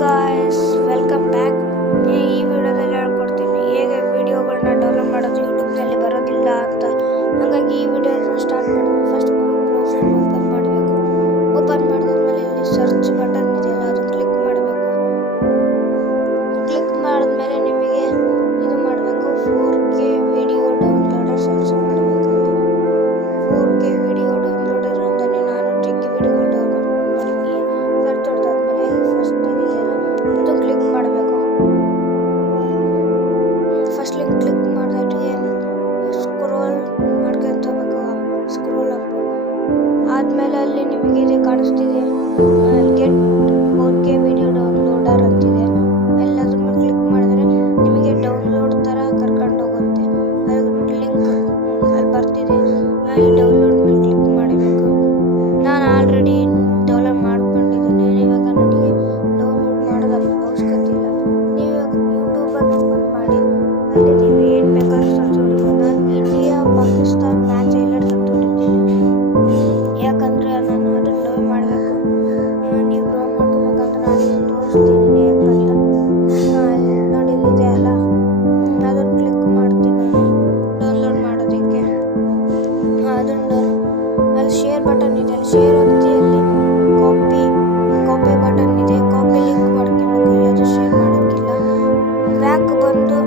Guys, welcome back. ಈ ವಿಡಿಯೋದಲ್ಲಿ ಹೇಳ್ಕೊಡ್ತೀನಿ ಹೇಗೆ ವಿಡಿಯೋಗಳನ್ನ ಡೌನ್ಲೋಡ್ ಮಾಡೋದು ಯೂಟ್ಯೂಬ್ನಲ್ಲಿ ಬರೋದಿಲ್ಲ ಅಂತ. ಹಾಗಾಗಿ ಈ ವಿಡಿಯೋನ ಸ್ಟಾರ್ಟ್ ಮಾಡೋದು. ಫಸ್ಟ್ ಬ್ರೌಸರ್ ಓಪನ್ ಮಾಡಬೇಕು. ಓಪನ್ ಮಾಡಿದ್ಮೇಲೆ ಇಲ್ಲಿ ಸರ್ಚ್ ಬಟನ್ ಇದೆಯಲ್ಲ, ಅದು ಕ್ಲಿಕ್ ಮಾಡಬೇಕು. ಕ್ಲಿಕ್ ಮಾಡಿದ್ಮೇಲೆ ನಿಮಗೆ ಇದು ಮಾಡಬೇಕು, 4K ವಿಡಿಯೋ ಡೌನ್ಲೋಡರ್ ಸರ್ಚ್ ಮಾಡಬೇಕು. 4K ವಿಡಿಯೋ ಡೌನ್ಲೋಡರ್ ಅಂದರೆ ನಾನು ಜಗ್ಗಿ ವಿಡಿಯೋಗಳು ಡೌನ್ಲೋಡ್ ಮಾಡಿದ್ದೀನಿ. ಸರ್ಚ್ ಹೊಡೆದಾದ್ಮೇಲೆ ಫಸ್ಟ್ ಇದೆಯಲ್ಲ, ಅದು ಕ್ಲಿಕ್ ಮಾಡಬೇಕು. ಫಸ್ಟ್ ಲಿಂಕ್ ಕ್ಲಿಕ್ ಮಾಡಿಬಿಟ್ಟು ಏನು ಸ್ಕ್ರೋಲ್ ಮಾಡ್ಕೊಂತ ಹೋಗ್ಬೇಕು. ಸ್ಕ್ರೋಲ್ ಅಪ್ ಆದಮೇಲೆ ಅಲ್ಲಿ ನಿಮಗೆ ಇದು ಕಾಣಿಸ್ತಿದೆ, ಗೆಟ್ 4K ವಿಡಿಯೋ ಡೌನ್ಲೋಡರ್ ಅಂತಿದೆ. ಎಲ್ಲದ್ರ ಮೇಲೆ ಕ್ಲಿಕ್ ಮಾಡಿದ್ರೆ ನಿಮಗೆ ಡೌನ್ಲೋಡ್ ಥರ ಕರ್ಕೊಂಡು ಹೋಗುತ್ತೆ. ಅದು ಲಿಂಕ್ ಅಲ್ಲಿ ಬರ್ತಿದೆ, ಈ ಡೌನ್ಲೋಡ್ ಮೇಲೆ ಕ್ಲಿಕ್ ಮಾಡಬೇಕು. ನಾನು ಆಲ್ರೆಡಿ ಡೌನ್ಲೋಡ್ ಮಾಡ್ಕೊಂಡಿದ್ದೀನಿ. ಇವಾಗ ನನಗೆ ಡೌನ್ಲೋಡ್ ಮಾಡೋದು ಅವಶ್ಯಕತೆ ಇಲ್ಲ. ನೀವು ಯೂಟ್ಯೂಬನ್ನು ಓಪನ್ ಮಾಡಿ ಅಲ್ಲಿ ನೀವು ಏನು ಬೇಕಾದ್ರೂ ಸರ್ಚ್ ಹೊಡಿಬೋದು. ನಾನು ಇಂಡಿಯಾ ಪಾಕಿಸ್ತಾನ್ ಮ್ಯಾಚ್ ಹೈಲೈಟ್ಸ್ ಅಂತ ಹೊಡಿತೀನಿ, ಯಾಕಂದರೆ ನಾನು ಅದನ್ನು ಡೌನ್ ಮಾಡಬೇಕು. ನೀವು ಡೌನ್ ಮಾಡ್ಕೋಬೇಕಂದ್ರೆ ನಾನು ತೋರಿಸ್ತೀನಿ ಹೇಗಂತ. ನೋಡಿ ಇಲ್ಲಿದೆ ಅಲ್ಲ, ಅದನ್ನು ಕ್ಲಿಕ್ ಮಾಡ್ತೀನಿ ಡೌನ್ಲೋಡ್ ಮಾಡೋದಕ್ಕೆ. ಅದನ್ನು ಅಲ್ಲಿ ಶೇರ್ ಬಟನ್ ಇದೆ, ಅಲ್ಲಿ ಶೇರ್ ಹೋಗ್ತಿ, ಅಲ್ಲಿ ಕಾಪಿ ಬಟನ್ ಇದೆ, ಕಾಪಿ ಲಿಂಕ್ ಮಾಡ್ಕೊಬೇಕು. ಅದು ಶೇರ್ ಮಾಡೋಕ್ಕಿಲ್ಲ. ಬ್ಯಾಕ್ ಬಂದು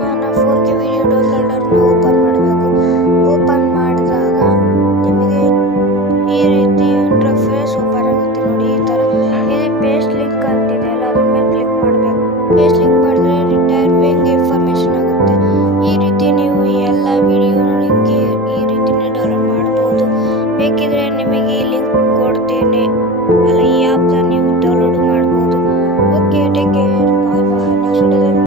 ನಾನು 4K ವಿಡಿಯೋ ಡೌನ್ಲೋಡರ್ನ ಓಪನ್ ಮಾಡಬೇಕು. ಓಪನ್ ಮಾಡಿದಾಗ ನಿಮಗೆ ಈ ರೀತಿ ಇಂಟರ್ಫೇಸ್ ಓಪನ್ ಆಗುತ್ತೆ. ನೋಡಿ ಈ ಥರ ಇಲ್ಲಿ ಪೇಸ್ಟ್ ಲಿಂಕ್ ಅಂತಿದೆ ಅಲ್ಲ, ಅದ್ರ ಮೇಲೆ ಕ್ಲಿಕ್ ಮಾಡಬೇಕು. ಪೇಸ್ಟ್